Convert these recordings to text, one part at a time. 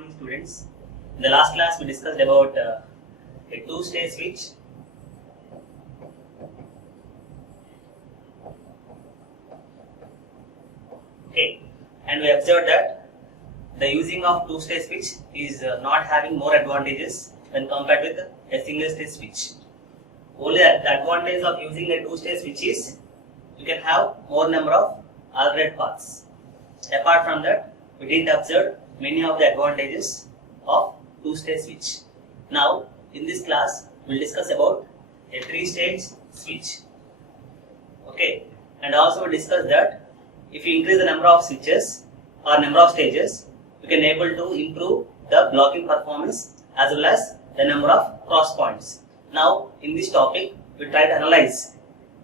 morning, students. In the last class, we discussed about a two-stage switch. Okay, and we observed that the using of two-stage switch is not having more advantages when compared with a single-stage switch. Only the advantage of using a two-stage switch is you can have more number of alternate paths. Apart from that, we didn't observe many of the advantages of two-stage switch. Now, in this class, we will discuss about a three-stage switch. Okay, and also we discuss that if you increase the number of switches or number of stages, you can able to improve the blocking performance as well as the number of cross points. Now, in this topic, we try to analyze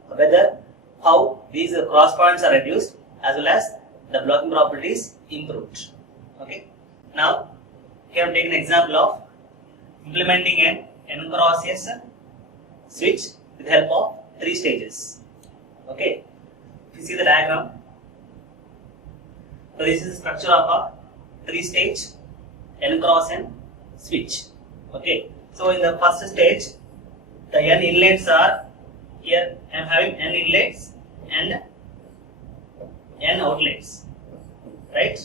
whether how these cross points are reduced as well as the blocking properties improved. Okay. Now, here I am taking an example of implementing an N cross S switch with the help of three stages. Okay. If you see the diagram, so this is the structure of a three-stage N cross N switch. Okay. So in the first stage, the N inlets are here. I am having N inlets and N outlets, right?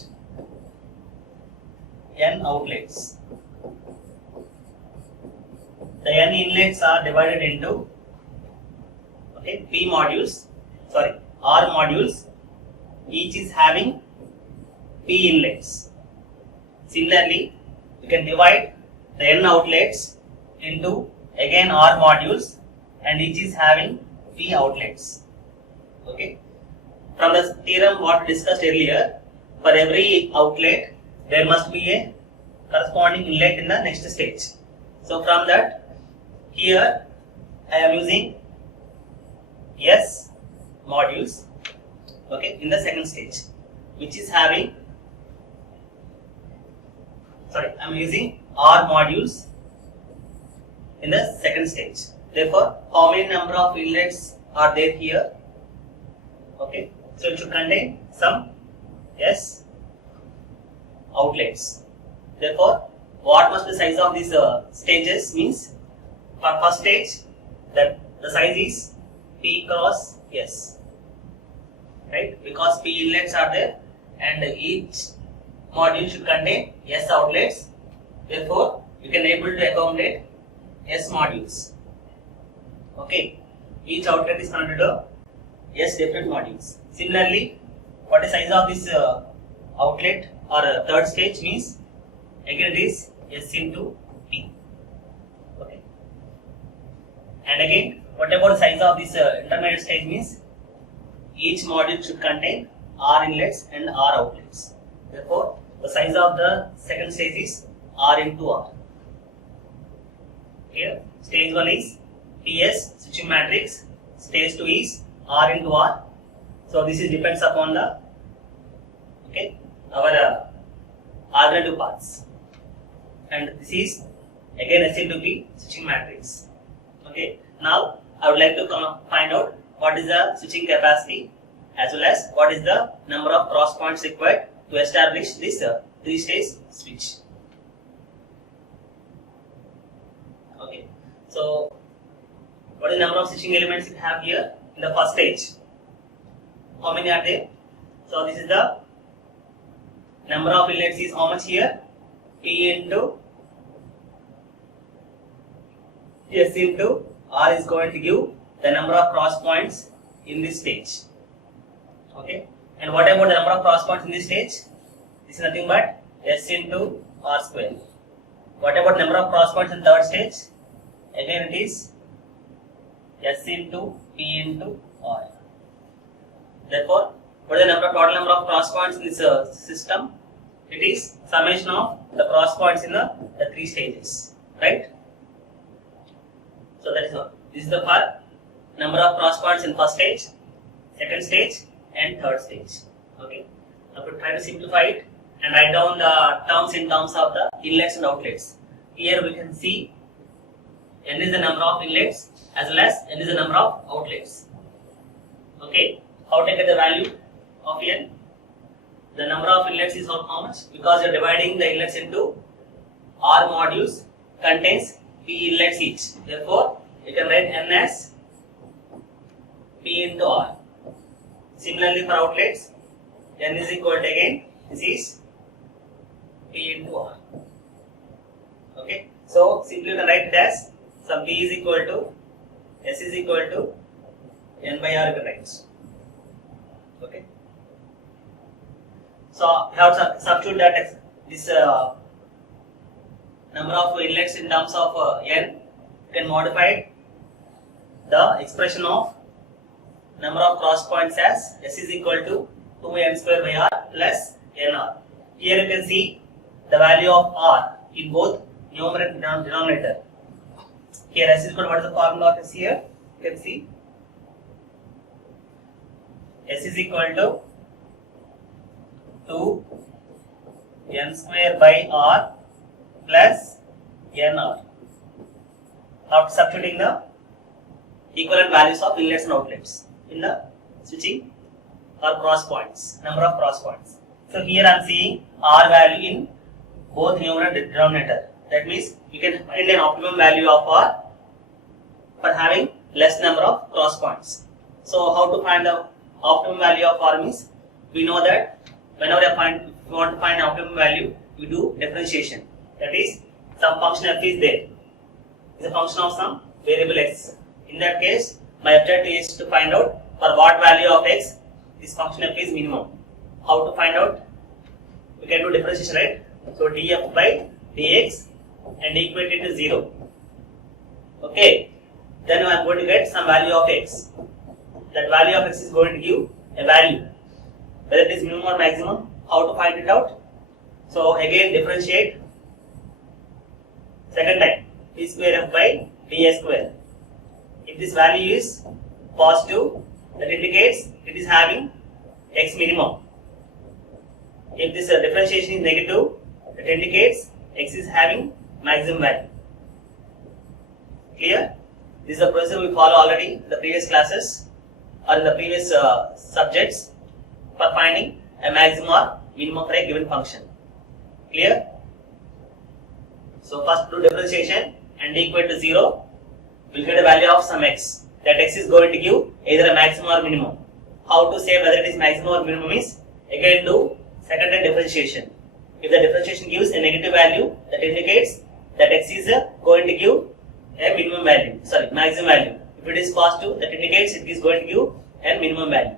N outlets. The N inlets are divided into R modules. Each is having P inlets. Similarly, you can divide the N outlets into again R modules, and each is having P outlets. Okay. From the theorem what we discussed earlier, for every outlet there must be a corresponding inlet in the next stage. So from that, here I am using S modules, okay, in the second stage, which is having, I am using R modules in the second stage. Therefore, how many number of inlets are there here? Okay, so it should contain some S outlets. Therefore, what must be the size of these stages means, for first stage, that the size is P cross S, right? Because P inlets are there and each module should contain S outlets. Therefore, you can able to accommodate S modules. Okay, each outlet is connected to S different modules. Similarly, what is size of this outlet or third stage means, again it is S into P. Okay. And again, what about the size of this intermediate stage means, each module should contain R inlets and R outlets. Therefore, the size of the second stage is R into R. Here, stage 1 is PS switching matrix, stage 2 is R into R. So this is depends upon the our alternative paths, and this is again S into P switching matrix. Okay. Now I would like to find out what is the switching capacity as well as what is the number of cross points required to establish this three-stage switch. Okay. So what is the number of switching elements you have here in the first stage? How many are there? So this is the number of inlets is how much here? P into S into R is going to give the number of cross points in this stage. Okay. And what about the number of cross points in this stage? This is nothing but S into R square. What about number of cross points in third stage? Again it is S into P into R. Therefore, what is the total number of cross points in this system? It is summation of the cross points in the three stages, right? So that is all. This is the number of cross points in first stage, second stage, and third stage. Okay. Now we try to simplify it and write down the terms in terms of the inlets and outlets. Here we can see N is the number of inlets as well as N is the number of outlets. Okay. How to get the value of N? The number of inlets is how much? Because you are dividing the inlets into R modules contains P inlets each. Therefore, you can write N as P into R. Similarly, for outlets, N is equal to again, this is P into R. Okay. So, simply you can write it as some P is equal to S is equal to N by R you can write. Okay. So, we have to substitute that this number of inlets in terms of N. You can modify the expression of number of cross points as S is equal to 2N square by R plus NR. Here you can see the value of R in both numerator and denominator. Here S is equal to what is the formula of S here? You can see S is equal to 2N square by R plus NR. After substituting the equivalent values of inlets and outlets in the switching or cross points, number of cross points. So here I am seeing R value in both numerator and denominator. That means you can find an optimum value of R for having less number of cross points. So how to find the optimum value of R means we know that whenever you want to find optimum value, you do differentiation. That is, some function f is there. It's a function of some variable x. In that case, my objective is to find out for what value of x this function f is minimum. How to find out? We can do differentiation, right? So df by dx and equate it to 0. Okay. Then I am going to get some value of x. That value of x is going to give a value. Whether it is minimum or maximum, how to find it out? So again differentiate. Second time, d square f by ds square. If this value is positive, that indicates it is having x minimum. If this differentiation is negative, that indicates x is having maximum value. Clear? This is the procedure we follow already in the previous classes or in the previous subjects for finding a maximum or minimum for a given function. Clear? So first do differentiation and equate to 0. We will get a value of some x. That x is going to give either a maximum or minimum. How to say whether it is maximum or minimum is again do second time differentiation. If the differentiation gives a negative value, that indicates that x is going to give a minimum value, maximum value. If it is positive, that indicates it is going to give a minimum value.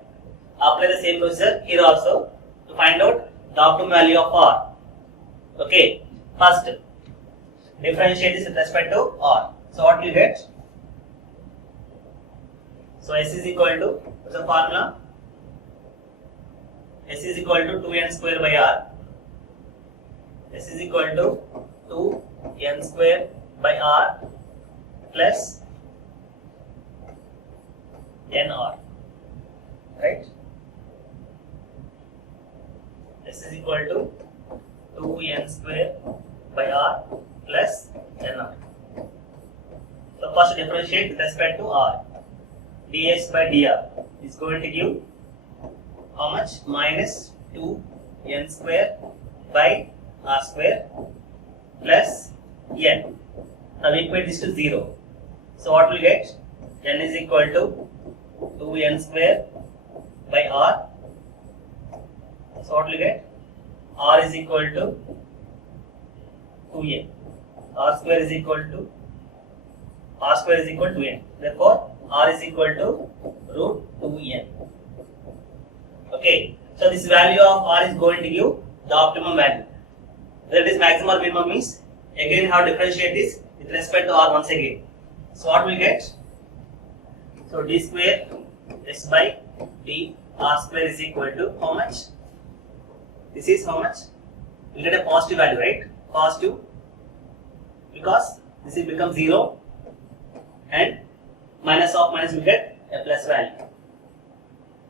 Apply the same procedure here also to find out the optimum value of R. Okay, first differentiate this with respect to R. So what will you get? So S is equal to, what's the formula? S is equal to 2n square by R. S is equal to 2n square by R plus NR. Right? S is equal to 2n square by R plus NR. So first differentiate with respect to R. ds by dr is going to give how much? Minus 2n square by r square plus n. Now we equate this to 0. So what will get? N is equal to 2n square by r. So what will get? R is equal to 2n. R square is equal to n. Therefore, R is equal to root 2n. Okay. So this value of R is going to give the optimum value. Whether it is maximum or minimum means again how to differentiate this with respect to R once again. So what we get? So d square s by d r square is equal to how much? This is how much? We get a positive value, right? Positive, because this will become 0 and minus of minus will get a plus value.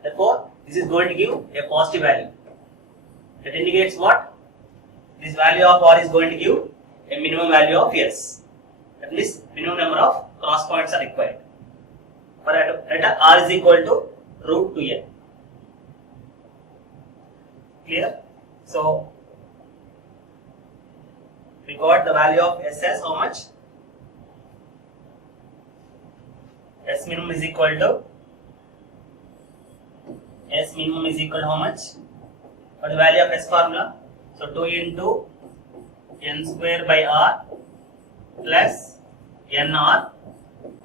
Therefore, this is going to give a positive value. That indicates what? This value of R is going to give a minimum value of S. That means minimum number of cross points are required. For that, R is equal to root 2n. Clear? So we got the value of S as how much? S minimum is equal to how much? What is the value of S formula? So 2 into n square by r plus nr.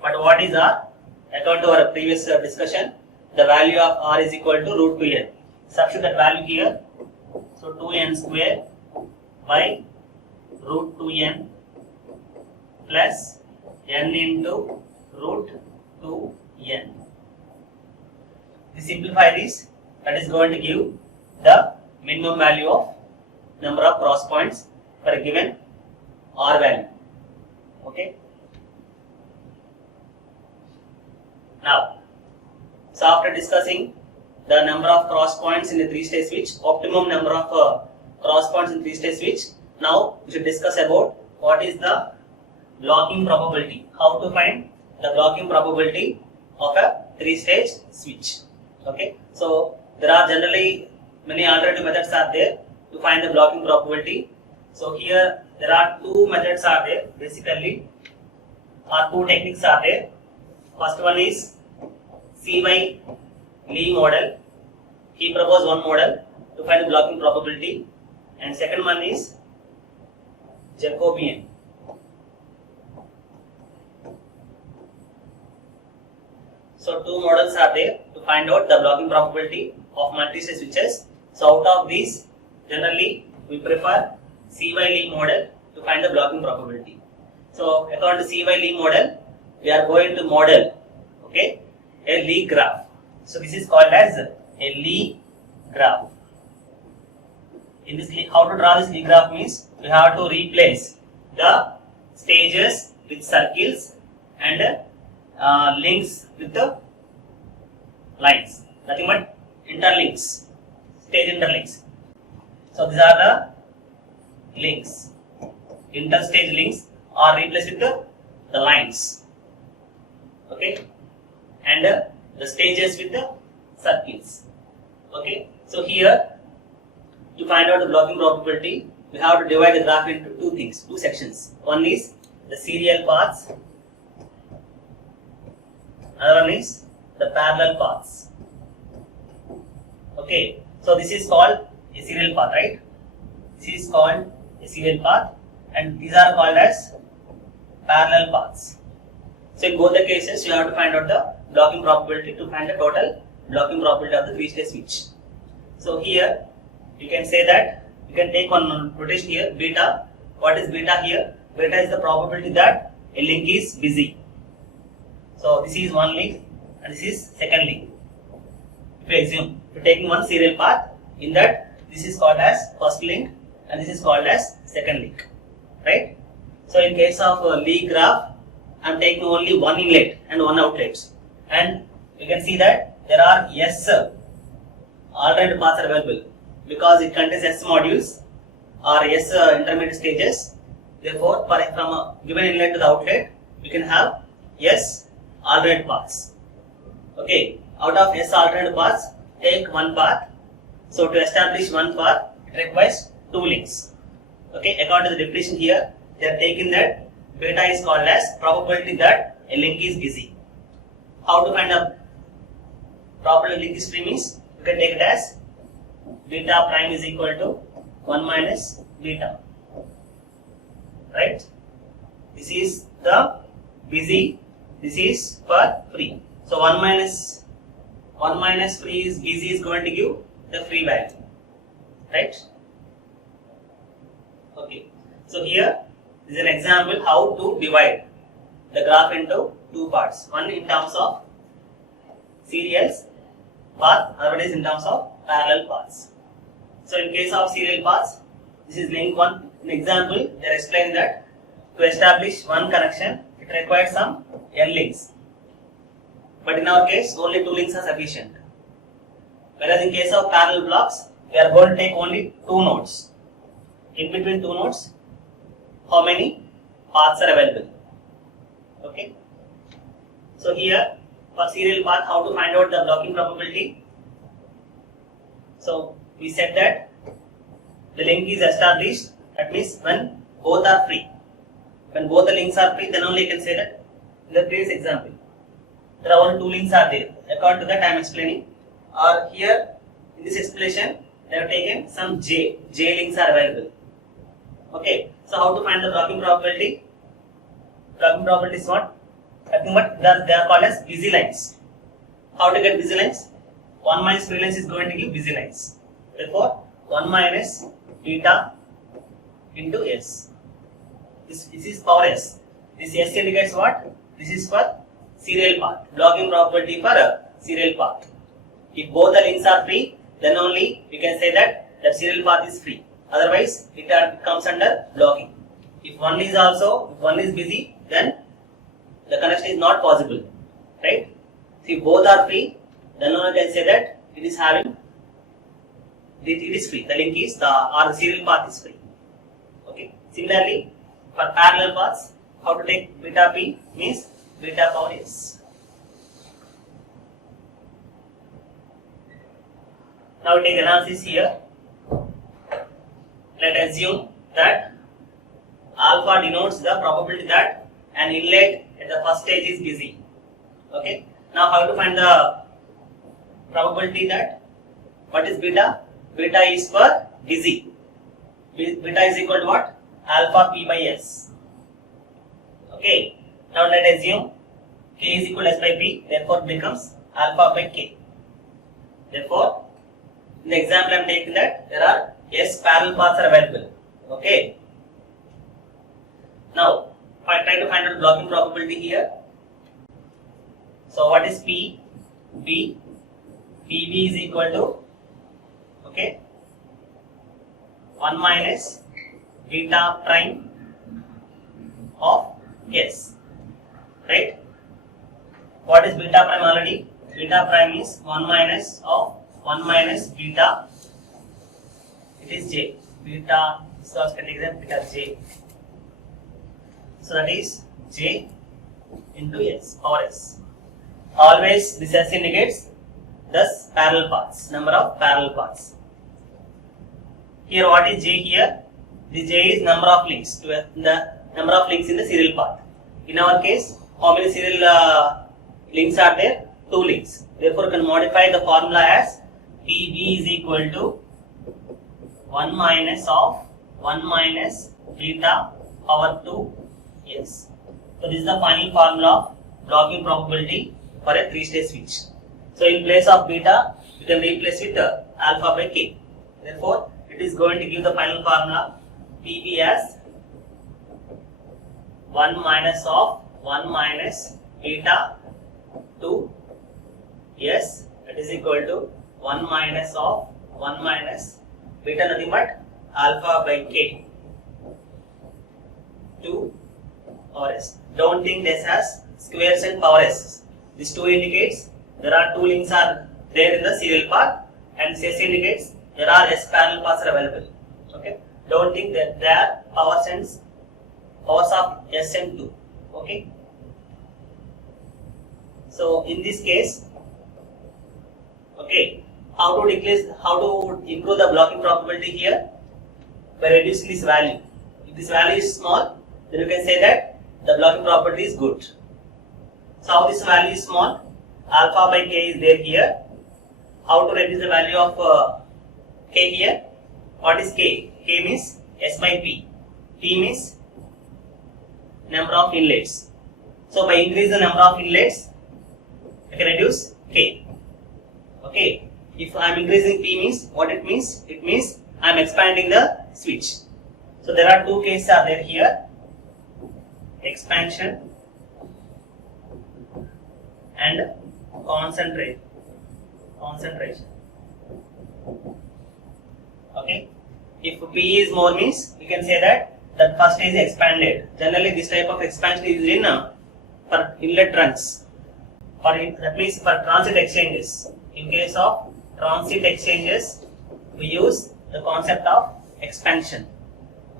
But what is r? According to our previous discussion, the value of r is equal to root 2n. Substitute that value here. So 2n square by root 2n plus n into root 2n. We simplify this, that is going to give the minimum value of number of cross points for a given r value. Okay. Now, so after discussing the number of cross points in a 3-stage switch, optimum number of cross points in 3-stage switch, now we should discuss about what is the blocking probability. How to find the blocking probability of a 3-stage switch. Okay, so there are generally many alternative methods are there to find the blocking probability. So here there are two methods are there basically, or two techniques are there. First one is CY Lee model. He proposed one model to find the blocking probability, and second one is Jacobian. So two models are there to find out the blocking probability of multi-stage switches. So out of these, generally we prefer CY Lee model to find the blocking probability. So according to CY Lee model, we are going to model, okay, a Lie graph. So this is called as a Lie graph. In this, how to draw this Lie graph means we have to replace the stages with circles and links with the lines, nothing but interlinks, stage interlinks. So these are the links, interstage links are replaced with the lines, okay, and the stages with the circles. Okay, so here to find out the blocking probability, we have to divide the graph into two things, two sections. One is the serial paths, another one is the parallel paths. Okay, so this is called a serial path, right? This is called a serial path, and these are called as parallel paths. So in both the cases, you have to find out the blocking probability to find the total blocking probability of the 3-stage switch. So here you can say that you can take one notation here, beta. What is beta here? Beta is the probability that a link is busy. So this is one link and this is second link. If you assume you're taking one serial path, in that this is called as first link and this is called as second link, right? So in case of Lie graph, I am taking only one inlet and one outlet, and you can see that there are S alternate paths are available because it contains S modules or S intermediate stages. Therefore, from a given inlet to the outlet, we can have S alternate paths. Okay, out of S alternate paths, take one path. So to establish one path, it requires two links. Okay, according to the definition here, they are taking that beta is called as probability that a link is busy. How to find a probability link is free means you can take it as beta prime is equal to 1 minus beta. Right? This is the busy, this is for free. So 1 minus free is busy is going to give the free value. Right? Okay. So here is an example how to divide the graph into two parts. One in terms of serials path, other is in terms of parallel paths. So in case of serial paths, this is link 1. In example, they are explaining that to establish one connection, it requires some n links. But in our case, only 2 links are sufficient. Whereas in case of parallel blocks, we are going to take only 2 nodes. In between 2 nodes, how many paths are available? Okay. So here, for serial path, how to find out the blocking probability? So we said that the link is established. That means when both are free. When both the links are free, then only you can say that. In the previous example, there are only two links are there. According to that, I am explaining. Or here, in this explanation, they have taken some J links are available. Okay. So how to find the blocking probability? Blocking probability is what? Nothing but they are called as busy lines. How to get busy lines? 1 minus free lines is going to give busy lines. Therefore, 1 minus beta into S. This is power S. This S indicates what? This is for serial path. Blocking probability for a serial path. If both the links are free, then only we can say that the serial path is free. Otherwise, it comes under blocking. If one is busy, then the connection is not possible. Right? If both are free, then one can say that it is free. The link is the serial path is free. Okay. Similarly, for parallel paths, how to take beta p means beta power s. Now we take analysis here. Let us assume that alpha denotes the probability that an inlet at the first stage is busy. Okay. Now how to find the probability that what is beta? Beta is for busy. Beta is equal to what? Alpha p by s. Okay. Now let us assume k is equal to s by p. Therefore it becomes alpha by k. Therefore, in the example I am taking that there are s parallel paths are available. Okay. Now, if I try to find out blocking probability here. So what is P? B. PB is equal to, okay, 1 minus beta prime of S. Right? What is beta prime already? Beta prime is 1 minus of 1 minus beta. It is J. Beta, so I was getting that beta J. So that is J into S, power S. Always this S indicates thus parallel paths, number of parallel paths. Here what is J here? The J is number of links, the number of links in the serial path. In our case, how many serial links are there? 2 links. Therefore, you can modify the formula as PB is equal to 1 minus of 1 minus beta power 2 S. So this is the final formula of blocking probability for a 3-stage switch. So in place of beta, you can replace with alpha by k. Therefore, it is going to give the final formula PB as 1 minus of 1 minus beta 2 S, that is equal to 1 minus of 1 minus beta nothing but alpha by k 2 power s. Don't think this as squares and power s. This 2 indicates there are 2 links are there in the serial path, and this s indicates there are s parallel paths are available. Okay. Don't think that there are powers of s and 2. Okay. So in this case, okay, how to improve the blocking probability here? By reducing this value. If this value is small, then you can say that the blocking probability is good. So how this value is small? Alpha by k is there here. How to reduce the value of k here? What is k? K means s by p. P means number of inlets. So by increasing the number of inlets, I can reduce k. Okay. If I am increasing p means what it means? It means I am expanding the switch. So there are 2 cases are there here. Expansion and concentration. Okay. If P is more means we can say that the first is expanded. Generally this type of expansion is in for inlet trunks. That means for transit exchanges. In case of transit exchanges, we use the concept of expansion.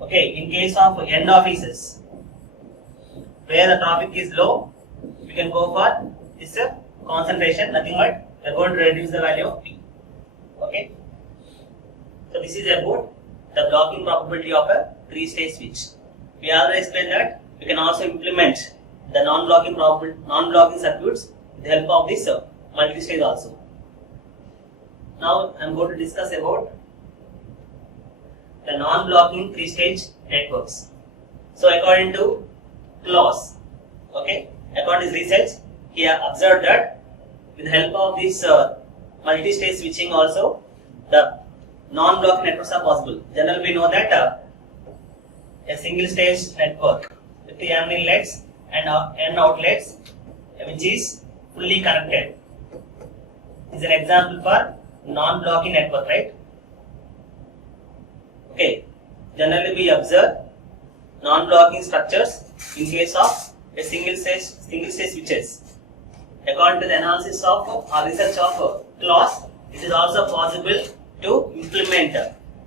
Okay. In case of end offices, where the traffic is low, we can go for this concentration, nothing but we are going to reduce the value of P. Okay. So this is about the blocking probability of a 3-stage switch. We already explained that we can also implement the non-blocking circuits with the help of this multi-stage also. Now I am going to discuss about the non-blocking 3-stage networks. So according to Claus, according to his research, he observed that with the help of this multi-stage switching also, the non-blocking networks are possible. Generally we know that a single stage network with the n inlets and n outlets which is fully connected is an example for non-blocking network, right? Okay. Generally we observe non-blocking structures in case of a single stage switches. According to the analysis of or research of Claus, it is also possible to implement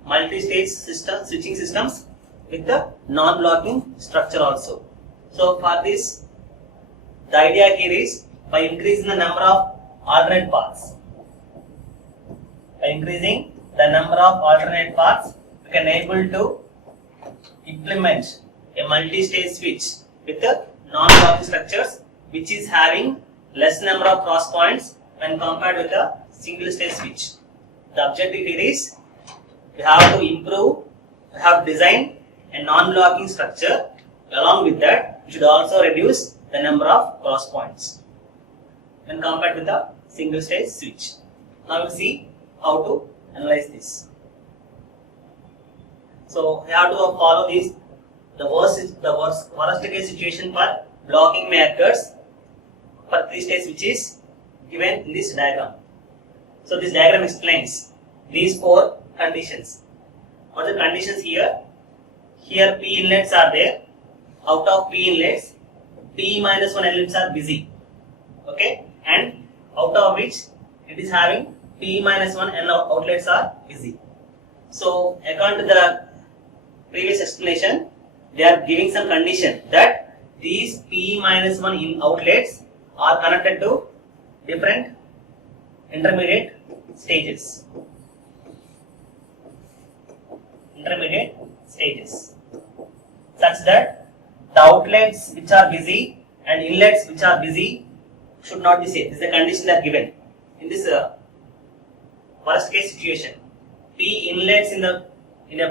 multi-stage switching systems with the non-blocking structure also. So for this, the idea here is by increasing the number of alternate paths. By increasing the number of alternate paths, we can able to implement a multi-stage switch with the non-blocking structures which is having less number of cross points when compared with a single stage switch. The objective here is we have to design a non-blocking structure. Along with that, we should also reduce the number of cross points when compared with the single stage switch. Now we will see how to analyze this. So we have to follow this. The worst case situation for blocking may occurs for 3-stage switches given in this diagram. So this diagram explains these 4 conditions. What are the conditions here? Here P inlets are there. Out of P inlets, P minus 1 inlets are busy. Okay, and out of which it is having P minus 1 and outlets are busy. So according to the previous explanation, they are giving some condition that these P minus 1 in outlets are connected to different intermediate stages. Such that the outlets which are busy and inlets which are busy should not be same. This is the condition that given in this worst case situation. P inlets in a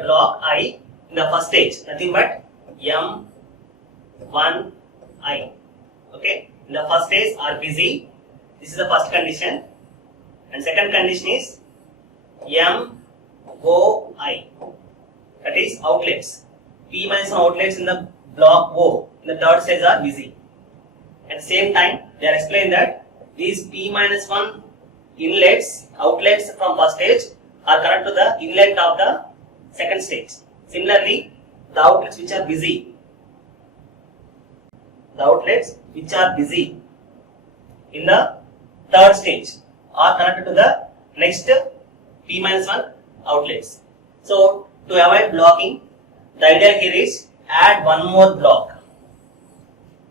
block I in the first stage, nothing but M1I. Okay, in the first stage are busy. This is the first condition, and second condition is MOI. That is outlets. P minus 1 outlets in the block O in the third stage are busy. At the same time, they are explaining that these P minus 1 outlets from first stage are connected to the inlet of the second stage. Similarly, the outlets which are busy in the third stage are connected to the next P minus 1 outlets. So to avoid blocking, the idea here is add one more block.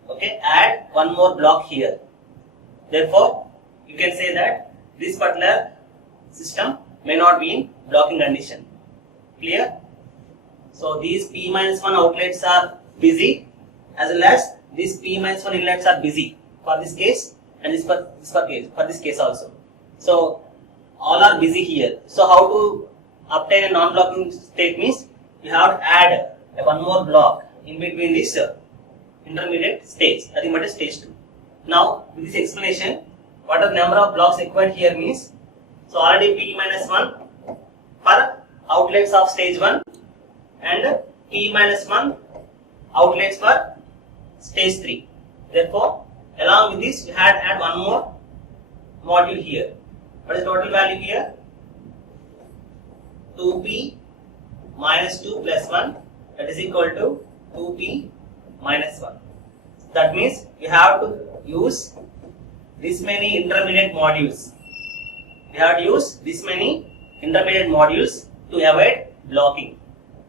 Okay, add one more block here. Therefore, you can say that this particular system may not be in blocking condition. Clear? So these P minus 1 outlets are busy, as well as these P minus 1 inlets are busy for this case and for this case also. So all are busy here. So how to obtain a non-blocking state means you have to add one more block in between this intermediate stage, nothing but stage 2. Now with this explanation, what are the number of blocks required here means, so already P minus 1 for outlets of stage 1 and P minus 1 outlets for stage 3. Therefore, along with this, we had add one more module here. What is the total value here? 2P minus 2 plus 1, that is equal to 2P minus 1. That means we have to use this many intermediate modules. We have to use this many intermediate modules to avoid blocking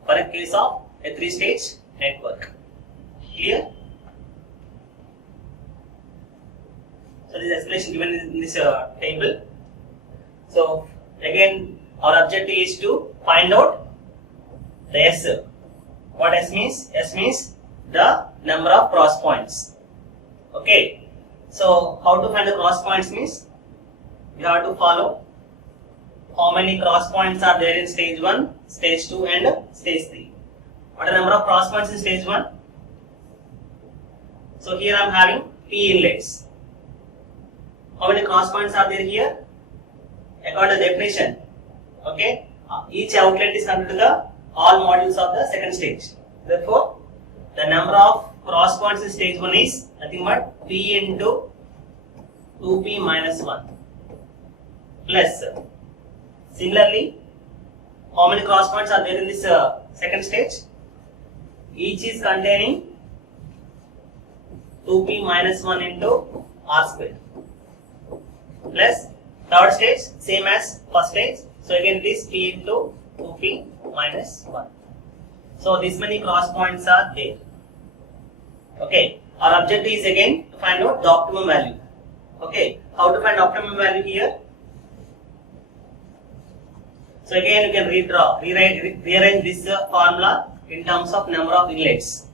for a case of a 3-stage network. Clear? So this explanation given in this table. So again, our objective is to find out the S. What S means? S means the number of cross points. Okay. So how to find the cross points means you have to follow how many cross points are there in stage 1, stage 2 and stage 3. What are the number of cross points in stage 1? So here I am having P inlets. How many cross points are there here? According to the definition, okay, each outlet is connected to the all modules of the second stage. Therefore, the number of cross points in stage 1 is nothing but P into 2P minus 1 plus. Similarly, how many cross points are there in this second stage? Each is containing 2P minus 1 into R square plus third stage same as first stage. So again it is P into 2P minus 1. So this many cross points are there. Okay. Our objective is again to find out the optimum value. Okay. How to find optimum value here? So again you can rearrange this formula in terms of number of inlets.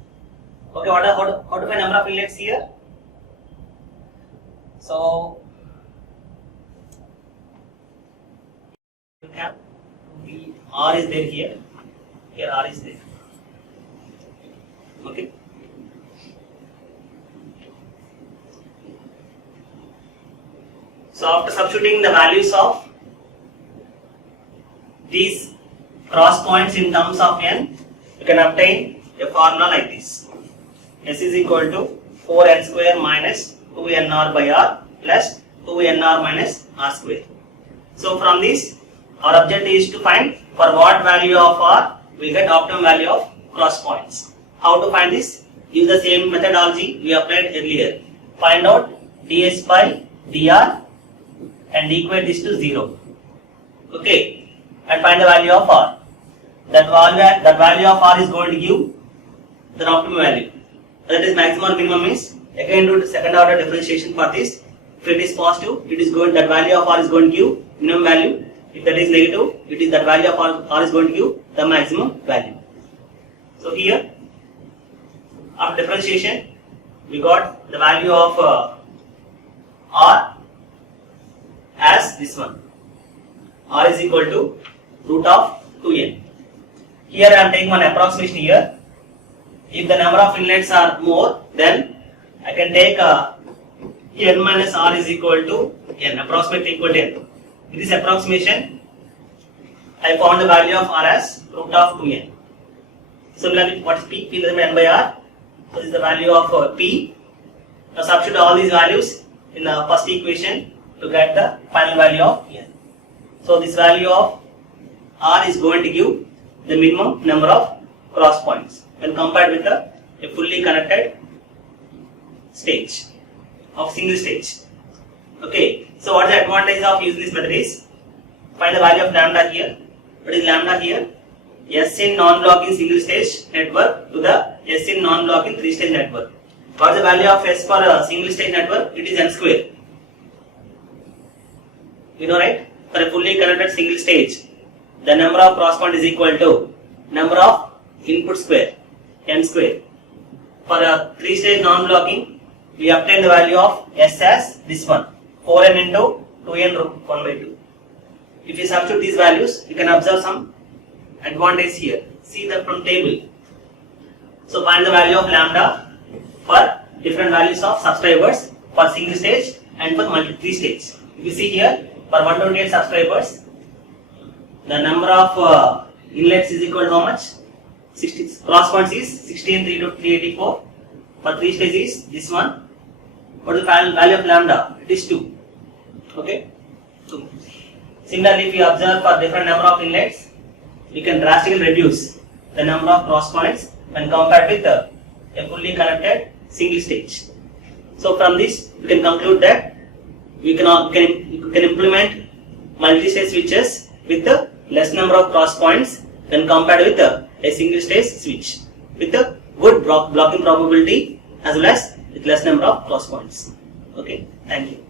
Okay, how to find number of inlets here? So you have R is there here. Here R is there. Okay. So after substituting the values of these cross points in terms of n, you can obtain a formula like this. S is equal to 4n square minus 2nr by r plus 2nr minus r square. So from this, our objective is to find for what value of r we get optimum value of cross points. How to find this? Use the same methodology we applied earlier. Find out ds by dr and equate this to 0. Okay, and find the value of r. That value of r is going to give the optimum value. That is maximum or minimum means again do the second order differentiation for this. If it is positive, it is going that value of r is going to give minimum value. If that is negative, it is that value of r is going to give the maximum value. So here, after differentiation, we got the value of r as this one. R is equal to root of 2n. Here I am taking one approximation here. If the number of inlets are more, then I can take n minus r is equal to n, approximately equal to n. With this approximation, I found the value of r as root of 2n. Similarly, what is p? P is n by r. So this is the value of p. Now substitute all these values in the first equation to get the final value of n. So this value of r is going to give the minimum number of cross points when compared with a fully connected stage of single stage. Okay, so what is the advantage of using this method is find the value of lambda here. What is lambda here? S in non-blocking single stage network to the S in non-blocking three stage network. What is the value of S for a single stage network? It is n square. You know, right? For a fully connected single stage, the number of cross point is equal to number of input square, n square. For a three stage non-blocking, we obtain the value of S as this one, 4n into 2n root 1 by 2. If you substitute these values, you can observe some advantage here. See that from table. So find the value of lambda for different values of subscribers for single stage and for three stage. If you see here, for 128 subscribers, the number of inlets is equal to how much? 60. Cross points is 16, 3 to 384. For three stage is this one. What is the value of lambda? It is 2. Okay? 2. Similarly, if you observe for different number of inlets, we can drastically reduce the number of cross points when compared with a fully connected single stage. So from this, we can conclude that we can implement multi-stage switches with a less number of cross points when compared with a single stage switch with a good blocking probability as well as with less number of cross points. Okay, thank you.